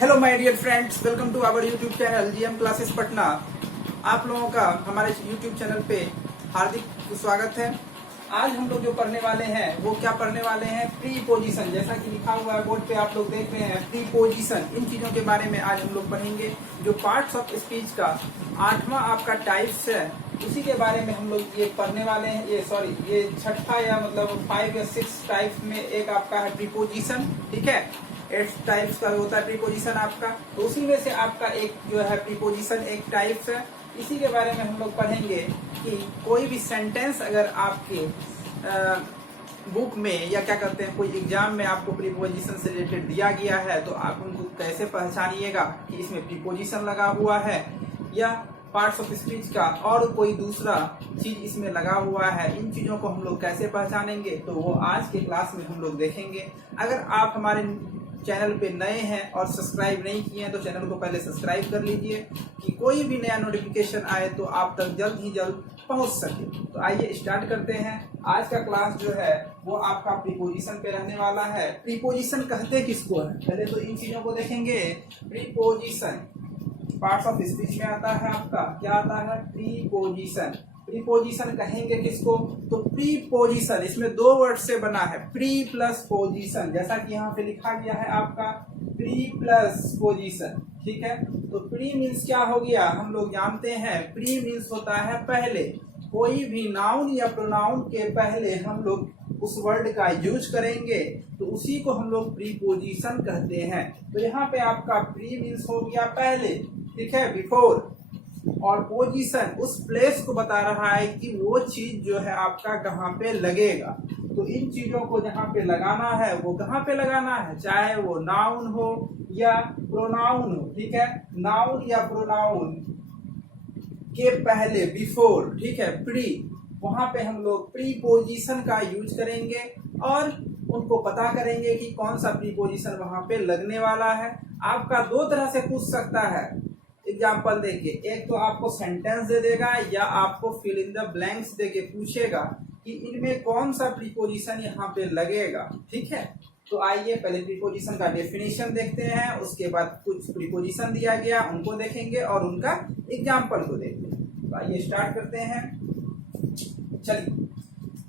Hello my dear friends, welcome to our YouTube channel GM classes Patna. आप लोगों का हमारे यूट्यूब चैनल पे हार्दिक स्वागत है। आज हम लोग जो पढ़ने वाले हैं वो क्या पढ़ने वाले हैं, प्रीपोजिशन। जैसा कि लिखा हुआ है बोर्ड पे आप लोग देख रहे हैं, प्रीपोजिशन। इन चीजों के बारे में आज हम लोग पढ़ेंगे। जो पार्ट्स ऑफ स्पीच का 8वां आपका टाइप्स है, उसी के बारे में हम लोग ये पढ़ने वाले हैं। ये छठा या मतलब 5 या 6 टाइप्स में एक आपका है प्रीपोजिशन। ठीक है, 8 टाइप्स का होता है प्रीपोजिशन आपका, तो उसी में से आपका एक जो है प्रीपोजिशन एक टाइप्स है। इसी के बारे में हम लोग पढ़ेंगे कि कोई भी सेंटेंस अगर आपके बुक में या क्या कहते हैं कोई एग्जाम में आपको प्रीपोजिशन से रिलेटेड दिया गया है, तो आप उनको कैसे पहचानिएगा कि इसमें प्रीपोजिशन लगा हुआ है या पार्ट्स ऑफ स्पीच का और कोई दूसरा चीज इसमें लगा हुआ है। इन चीजों को हम लोग कैसे पहचानेंगे, तो वो आज के क्लास में हम लोग देखेंगे। अगर आप हमारे चैनल पे नए हैं और सब्सक्राइब नहीं किए हैं तो चैनल को पहले सब्सक्राइब कर लीजिए कि कोई भी नया नोटिफिकेशन आए तो आप तक जल्द ही जल्द पहुंच सके। तो आइए स्टार्ट करते हैं। आज का क्लास जो है वो आपका प्रीपोजिशन पे रहने वाला है। प्रीपोजिशन कहते किसको है, पहले तो इन चीजों को देखेंगे। प्रीपोजिशन पार्ट्स ऑफ स्पीच में आता है आपका, क्या आता है, प्रीपोजिशन। प्रीपोजिशन कहेंगे किसको, तो प्रीपोजिशन इसमें 2 वर्ड से बना है, प्री प्लस पोजिशन। जैसा कि यहाँ पे लिखा गया है आपका प्री प्लस पोजिशन। ठीक है, तो प्री मीन्स क्या हो गया, हम लोग जानते हैं प्री मीन्स होता है पहले। कोई भी नाउन या प्रोनाउन के पहले हम लोग उस वर्ड का यूज करेंगे तो उसी को हम लोग प्रीपोजिशन कहते हैं। तो यहाँ पे आपका प्री मीन्स हो गया पहले, ठीक है, बिफोर, और पोजीशन उस प्लेस को बता रहा है कि वो चीज जो है आपका कहाँ पे लगेगा। तो इन चीजों को जहाँ पे लगाना है वो कहाँ पे लगाना है, चाहे वो नाउन हो या प्रोनाउन हो। ठीक है, नाउन या प्रोनाउन के पहले बिफोर, ठीक है, प्री, वहां पे हम लोग प्रीपोजिशन का यूज करेंगे और उनको पता करेंगे कि कौन सा प्रीपोजिशन वहां पे लगने वाला है। आपका 2 तरह से पूछ सकता है एग्जाम्पल देके, एक तो आपको सेंटेंस दे देगा या आपको फिल इन द ब्लैंक्स देके पूछेगा कि इनमें कौन सा प्रीपोजिशन यहाँ पे लगेगा। ठीक है, तो आइए पहले प्रीपोजिशन का डेफिनेशन देखते हैं, उसके बाद कुछ प्रीपोजिशन दिया गया उनको देखेंगे और उनका एग्जाम्पल को देखते हैं। तो आइए स्टार्ट करते हैं। चलिए,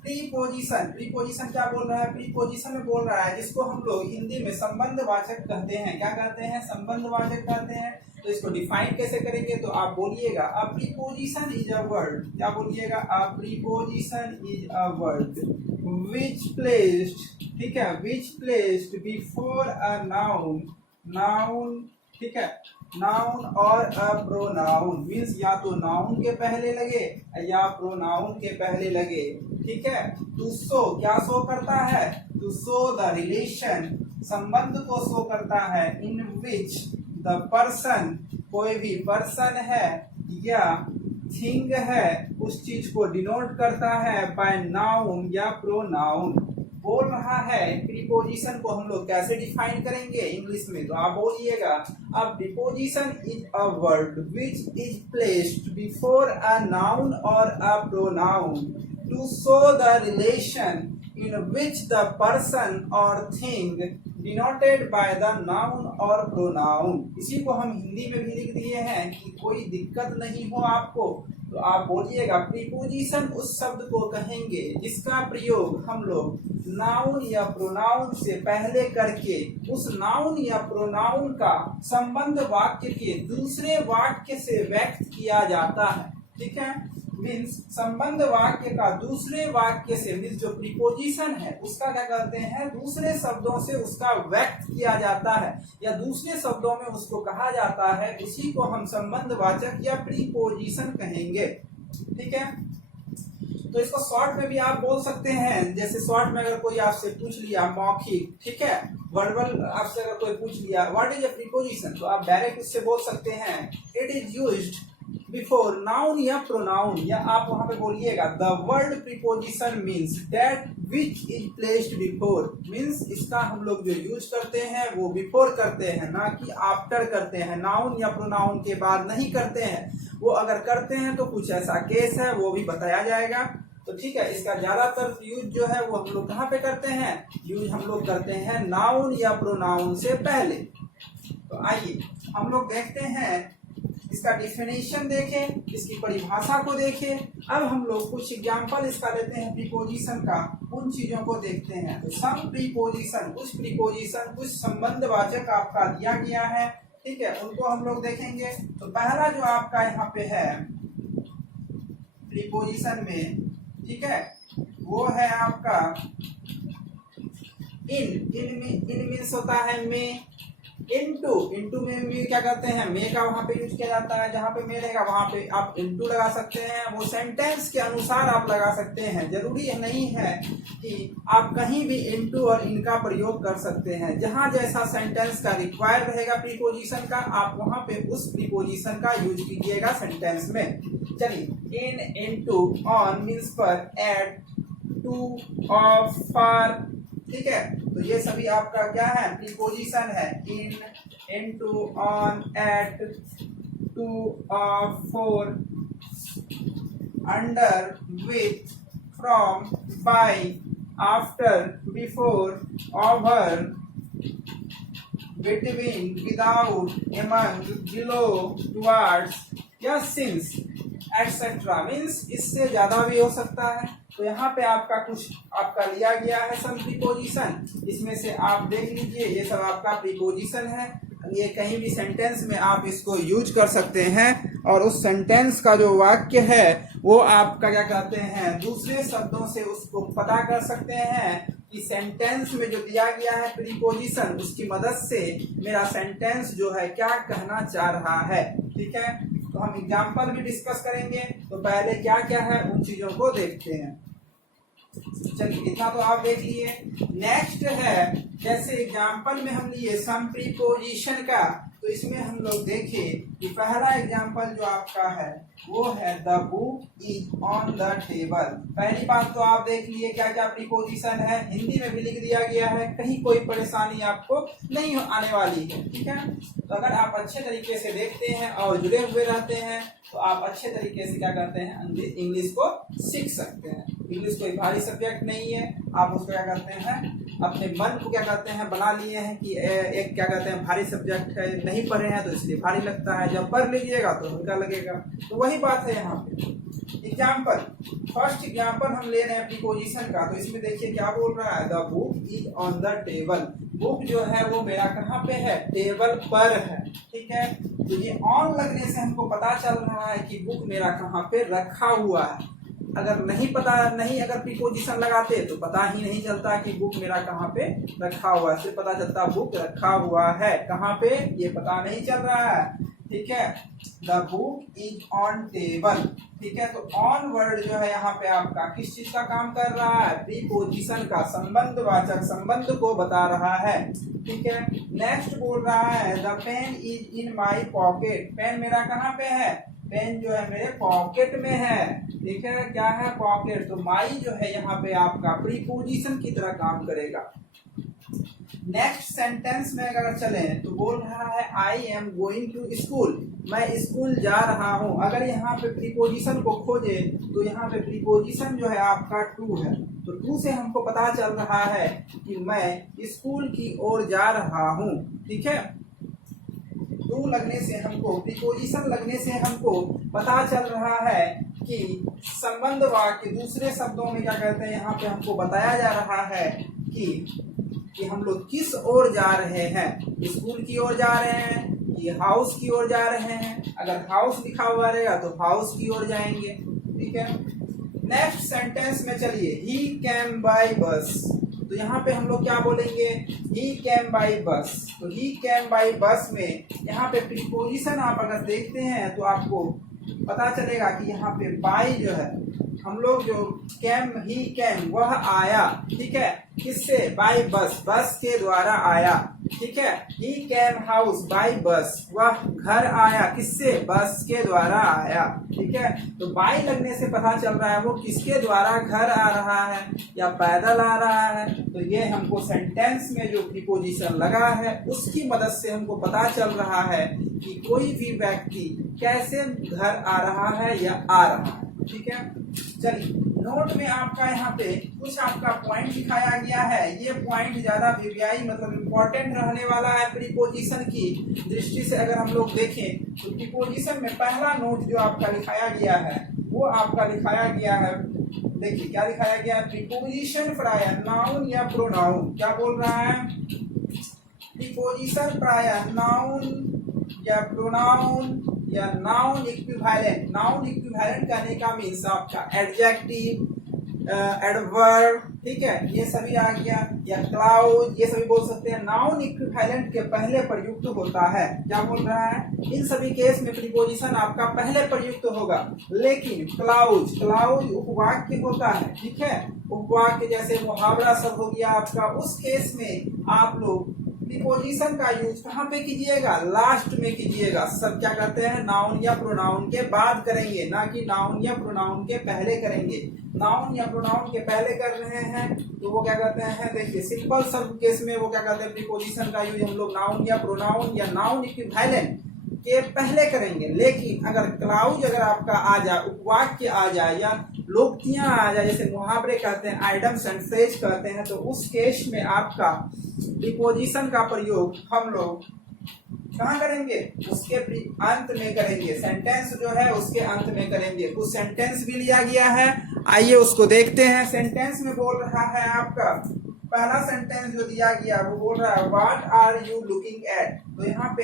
प्रीपोजिशन। प्रीपोजिशन क्या बोल रहा है, प्रीपोजिशन में बोल रहा है जिसको हम लोग हिंदी में संबंधवाचक कहते हैं। क्या कहते हैं, संबंधवाचक कहते हैं। तो इसको डिफाइन कैसे करेंगे, तो आप बोलिएगा a preposition is a word. क्या बोलिएगा, a preposition is a word which placed, ठीक है, which placed before a noun, noun, ठीक है, नाउन और अ प्रोनाउन। मीन्स या तो नाउन के पहले लगे या प्रोनाउन के पहले लगे। ठीक है, टू शो, क्या शो करता है, टू शो द रिलेशन, संबंध को शो करता है, इन विच द पर्सन, कोई भी पर्सन है या थिंग है उस चीज को डिनोट करता है बाय नाउन या प्रोनाउन। बोल रहा है प्रीपोजिशन को हम लोग कैसे डिफाइन करेंगे इंग्लिश में, तो आप बोलिएगा a preposition is a word which is placed before a noun और a pronoun to show the relation in which the person or thing denoted by the noun or pronoun। इसी को हम हिंदी में भी लिख दिए हैं कि कोई दिक्कत नहीं हो आपको, तो आप बोलिएगा प्रीपोजिशन उस शब्द को कहेंगे जिसका प्रयोग हम लोग नाउन या प्रोनाउन से पहले करके उस नाउन या प्रोनाउन का संबंध वाक्य के दूसरे वाक्य से व्यक्त किया जाता है। ठीक है, मीन्स संबंध वाक्य का दूसरे वाक्य से, मीन्स जो प्रीपोजिशन है उसका क्या कहते हैं, दूसरे शब्दों से उसका व्यक्त किया जाता है या दूसरे शब्दों में उसको कहा जाता है, उसी को हम संबंधवाचक या प्रीपोजिशन कहेंगे। ठीक है, तो इसको शॉर्ट में भी आप बोल सकते हैं। जैसे शॉर्ट में अगर कोई आपसे पूछ लिया मौखिक, ठीक है, वर्बल आपसे अगर कोई पूछ लिया व्हाट इज अ प्रीपोजिशन, तो आप डायरेक्ट उससे बोल सकते हैं it is used before noun या प्रोनाउन, या आप वहां पे बोलिएगा the word preposition means that which is placed before. Means इसका हम लोग जो यूज करते हैं वो बिफोर करते हैं, ना कि आफ्टर करते हैं, नाउन या प्रोनाउन के बाद नहीं करते हैं। वो अगर करते हैं तो कुछ ऐसा केस है, वो भी बताया जाएगा। तो ठीक है, इसका ज्यादातर यूज जो है वो हम लोग कहाँ पे करते हैं, यूज हम लोग करते हैं नाउन या प्रोनाउन से पहले। तो आइए हम लोग देखते हैं, इसका डिफिनेशन देखें, इसकी परिभाषा को देखें। अब हम लोग कुछ एग्जाम्पल इसका लेते हैं प्रीपोजिशन का, उन चीजों को देखते हैं। तो सम प्रीपोजिशन, कुछ संबंधवाचक आपका दिया गया है, ठीक है, उनको हम लोग देखेंगे। तो पहला जो आपका यहाँ पे है प्रीपोजिशन में, ठीक है, वो है आपका इन मीन्स होता है में, इनटू में भी क्या करते हैं, मे का वहां पे यूज किया जाता है। जहां पे मे रहेगा वहां पे आप इनटू लगा सकते हैं। वो सेंटेंस के अनुसार आप लगा सकते हैं, जरूरी नहीं है कि आप कहीं भी इनटू और इनका प्रयोग कर सकते हैं। जहां जैसा सेंटेंस का रिक्वायर्ड रहेगा प्रीपोजिशन का, आप वहां पे उस प्रीपोजिशन का यूज कीजिएगा सेंटेंस में। चलिए, इन, इनटू, ऑन मीन्स पर, एट, टू, ऑफ, फॉर, ठीक है। तो ये सभी आपका क्या है, प्रीपोजिशन है। In, into, on, at, to, of, for, under, with, from, by, after, before, over, between, without, among, below, towards या सिंस एटसेट्रा। मीन्स इससे ज्यादा भी हो सकता है। तो यहाँ पे आपका कुछ आपका लिया गया है सम प्रीपोजिशन, इसमें से आप देख लीजिए, ये सब आपका प्रीपोजिशन है। ये कहीं भी सेंटेंस में आप इसको यूज कर सकते हैं, और उस सेंटेंस का जो वाक्य है वो आपका क्या कहते हैं, दूसरे शब्दों से उसको पता कर सकते हैं कि सेंटेंस में जो दिया गया है प्रीपोजिशन, उसकी मदद से मेरा सेंटेंस जो है क्या कहना चाह रहा है, ठीक है। तो हम एग्जाम्पल भी डिस्कस करेंगे। तो पहले क्या क्या है उन चीजों को देखते हैं। चलिए, इतना तो आप देख लिए। नेक्स्ट है, जैसे एग्जाम्पल में हम लिए सम प्रीपोजिशन का, तो इसमें हम लोग देखें कि पहला एग्जाम्पल जो आपका है वो है the book is on the table. पहली बात तो आप देख लिए क्या क्या प्रीपोजिशन है, हिंदी में भी लिख दिया गया है, कहीं कोई परेशानी आपको नहीं आने वाली है, ठीक है। तो अगर आप अच्छे तरीके से देखते हैं और जुड़े हुए रहते हैं तो आप अच्छे तरीके से क्या करते हैं, इंग्लिश को सीख सकते हैं। इंग्लिश कोई भारी सब्जेक्ट नहीं है, आप उसको क्या करते हैं, अपने मन को क्या करते हैं, बना लिए हैं कि एक क्या कहते हैं भारी सब्जेक्ट है, नहीं पढ़े हैं तो इसलिए भारी लगता है, जब पढ़ लीजिएगा तो हल्का लगेगा। तो वही बात है यहाँ पे। एग्जाम्पल, फर्स्ट एग्जाम्पल हम ले रहे हैं प्रीपोजिशन का। तो इसमें देखिए क्या बोल रहा है, the book is on the table. Book जो है वो मेरा कहाँ पे है, टेबल पर है, ठीक है। तो ये ऑन लगने से हमको पता चल रहा है कि बुक मेरा कहाँ पे रखा हुआ है। अगर अगर प्रीपोजिशन लगाते तो पता ही नहीं चलता कि बुक मेरा कहाँ पे रखा हुआ है, सिर्फ पता चलता बुक रखा हुआ है, कहाँ पे ये पता नहीं चल रहा है, ठीक है। The book is on table, ठीक है। तो ऑन वर्ड जो है यहाँ पे आपका किस चीज का काम कर रहा है, प्रीपोजिशन का, संबंधवाचक, संबंध को बता रहा है, ठीक है। नेक्स्ट बोल रहा है the pen is in my pocket. Pen मेरा कहाँ पे है, पेन जो है मेरे पॉकेट में है, ठीक है। क्या है, पॉकेट। तो माई जो है यहाँ पे आपका प्रीपोजिशन की तरह काम करेगा। नेक्स्ट सेंटेंस में अगर चले तो बोल रहा है I am going to school, मैं स्कूल जा रहा हूँ। अगर यहाँ पे प्रीपोजिशन को खोजे तो यहाँ पे प्रीपोजिशन जो है आपका टू है। तो टू से हमको पता चल रहा है कि मैं स्कूल की ओर जा रहा हूँ, ठीक है। टू लगने से हमको, प्रीपोजिशन लगने से हमको पता चल रहा है कि संबंध वाक्य दूसरे शब्दों में क्या कहते हैं, यहाँ पे हमको बताया जा रहा है कि हम लोग किस ओर जा रहे हैं, स्कूल की ओर जा रहे हैं, ये हाउस की ओर जा रहे हैं। अगर हाउस लिखा हुआ रहेगा तो हाउस की ओर जाएंगे, ठीक है। नेक्स्ट सेंटेंस में चलिए, ही कैम बाय बस। तो यहाँ पे हम लोग क्या बोलेंगे, ही कैम बाय बस। तो ही कैम बाय बस में यहाँ पे प्रीपोजिशन आप अगर देखते हैं तो आपको पता चलेगा कि यहाँ पे बाय जो है, हम लोग जो कैम, ही कैम, वह आया, ठीक है, किससे, बाय बस, बस के द्वारा आया, ठीक है। ही कैम हाउस बाय बस, वह घर आया, किससे, बस के द्वारा आया, ठीक है। तो बाय लगने से पता चल रहा है वो किसके द्वारा घर आ रहा है या पैदल आ रहा है। तो ये हमको सेंटेंस में जो प्रीपोजिशन लगा है उसकी मदद से हमको पता चल रहा है कि कोई भी व्यक्ति कैसे घर आ रहा है या आ रहा है, ठीक है। चलिए नोट में आपका यहाँ पे कुछ आपका पॉइंट दिखाया गया है। ये पॉइंट ज्यादा वीवीआई मतलब इम्पोर्टेंट रहने वाला है प्रीपोजिशन की दृष्टि से। अगर हम लोग देखें तो प्रीपोजिशन में पहला नोट जो आपका लिखाया गया है वो आपका लिखाया गया है, देखिए क्या लिखाया गया है, प्रीपोजिशन प्राय नाउन या प्रोनाउन। क्या बोल रहा है, प्रीपोजिशन प्राय नाउन या प्रोनाउन या नाउन इक्विवेलेंट। नाउन इक्विवेलेंट करने का मीन्स आपका एडजेक्टिव, एडवर्ब, ठीक है, ये सभी आ गया, या क्लाउज, ये सभी बोल सकते हैं। नाउन इक्विवेलेंट के पहले प्रयुक्त होता है। क्या बोल रहा है, इन सभी केस में प्रीपोजिशन आपका पहले प्रयुक्त होगा। लेकिन क्लाउज, क्लाउज उपवाक्य होता है, ठीक है, उपवाक्य जैसे मुहावरा सब हो गया आपका, उस केस में आप लोग प्रीपोजिशन का यूज कहाँ पे कीजिएगा, लास्ट में कीजिएगा। सब क्या करते हैं, नाउन या प्रोनाउन के बाद करेंगे, ना कि नाउन या प्रोनाउन के पहले करेंगे। नाउन या प्रोनाउन के पहले कर रहे हैं तो वो क्या करते हैं, देखिए सिंपल सब केस में वो क्या करते हैं, प्रीपोजिशन का यूज हम लोग नाउन या प्रोनाउन या नाउन इक्विवेलेंट के पहले करेंगे। लेकिन अगर क्लाउज अगर आपका आ जाए, उपवाक्य आ जाए या लोकोक्तियां आ जाए, जैसे मुहावरे कहते हैं, आइडम्स एंड फ्रेज कहते हैं, तो उस केस में आपका प्रीपोजिशन का प्रयोग हम लोग कहाँ करेंगे, उसके अंत में करेंगे। सेंटेंस जो है उसके अंत में करेंगे। कुछ सेंटेंस भी लिया गया है, आइए उसको देखते हैं। सेंटेंस में बोल रहा है आपका पहला सेंटेंस जो दिया गया वो बोल रहा है what are you looking at. तो यहाँ पे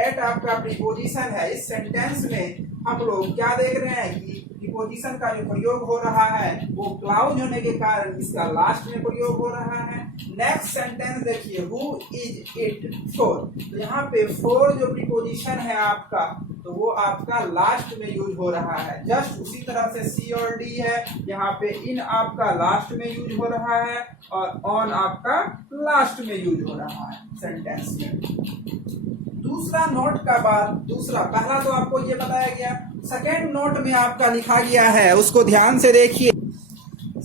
एट आपका प्रीपोजिशन है। इस सेंटेंस में हम लोग क्या देख रहे हैं कि प्रीपोजिशन का जो प्रयोग हो रहा है वो क्लाउज होने के कारण इसका लास्ट में प्रयोग हो रहा है। नेक्स्ट सेंटेंस देखिए, हु इज इट फॉर। तो यहाँ पे फॉर जो प्रीपोजिशन है आपका तो वो आपका लास्ट में यूज हो रहा है। जस्ट उसी तरह से सी और डी है, यहाँ पे इन आपका लास्ट में यूज हो रहा है और ऑन आपका लास्ट में यूज हो रहा है सेंटेंस में। दूसरा नोट का बाद, दूसरा, पहला तो आपको ये बताया गया। सेकेंड नोट में आपका लिखा गया है, उसको ध्यान से देखिए।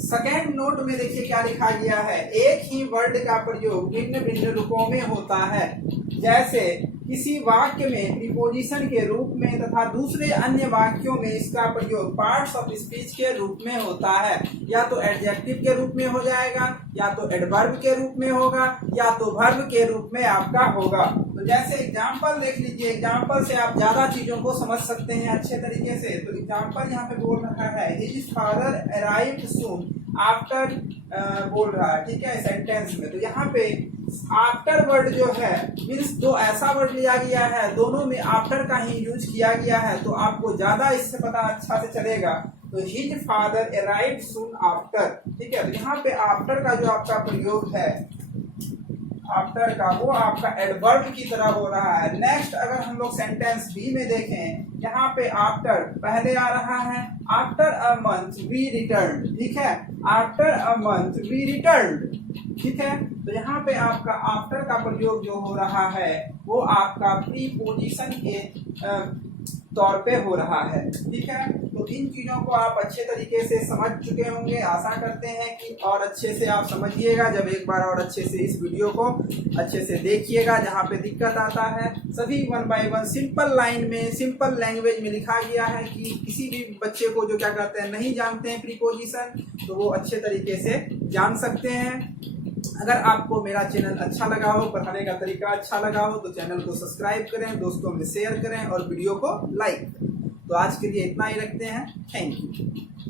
सेकेंड नोट में देखिए क्या लिखा गया है, एक ही वर्ड का प्रयोग भिन्न भिन्न रूपों में होता है। जैसे किसी वाक्य में प्रीपोजिशन के रूप में तथा दूसरे अन्य वाक्यों में इसका प्रयोग पार्ट्स ऑफ स्पीच के रूप में होता है। या तो एडजेक्टिव के रूप में हो जाएगा, या तो एडवर्ब के रूप में होगा, या तो वर्ब के रूप में आपका होगा। तो जैसे एग्जाम्पल देख लीजिए, एग्जाम्पल से आप ज्यादा चीजों को समझ सकते हैं अच्छे तरीके से। तो एग्जाम्पल यहाँ पे बोल रहा है his father arrived soon after, बोल रहा है, ठीक है, सेंटेंस में। तो यहाँ पे आफ्टर वर्ड जो है मीन्स जो ऐसा वर्ड लिया गया है दोनों में आफ्टर का ही यूज किया गया है, तो आपको ज्यादा इससे पता अच्छा से चलेगा। तो his father arrived soon after, ठीक है। तो यहाँ पे आफ्टर का जो आपका प्रयोग है, आफ्टर का, वो आपका एडवर्ब की तरह हो रहा है। नेक्स्ट अगर हम लोग सेंटेंस बी में देखें, यहाँ पे आफ्टर पहले आ रहा है, after a month we return, ठीक है, after a month we return, ठीक है। तो यहाँ पे आपका आफ्टर का प्रयोग जो हो रहा है वो आपका प्रीपोजिशन के तौर पे हो रहा है, ठीक है। तो इन चीजों को आप अच्छे तरीके से समझ चुके होंगे, आशा करते हैं कि और अच्छे से आप समझिएगा। जब एक बार और अच्छे से इस वीडियो को अच्छे से देखिएगा, जहाँ पे दिक्कत आता है सभी 1 बाय 1 सिंपल लाइन में, सिंपल लैंग्वेज में लिखा गया है कि किसी भी बच्चे को जो क्या कहते हैं नहीं जानते हैं प्रीपोजिशन, तो वो अच्छे तरीके से जान सकते हैं। अगर आपको मेरा चैनल अच्छा लगा हो, पढ़ाने का तरीका अच्छा लगा हो, तो चैनल को सब्सक्राइब करें, दोस्तों में शेयर करें और वीडियो को लाइक करें। तो आज के लिए इतना ही रखते हैं। Thank you.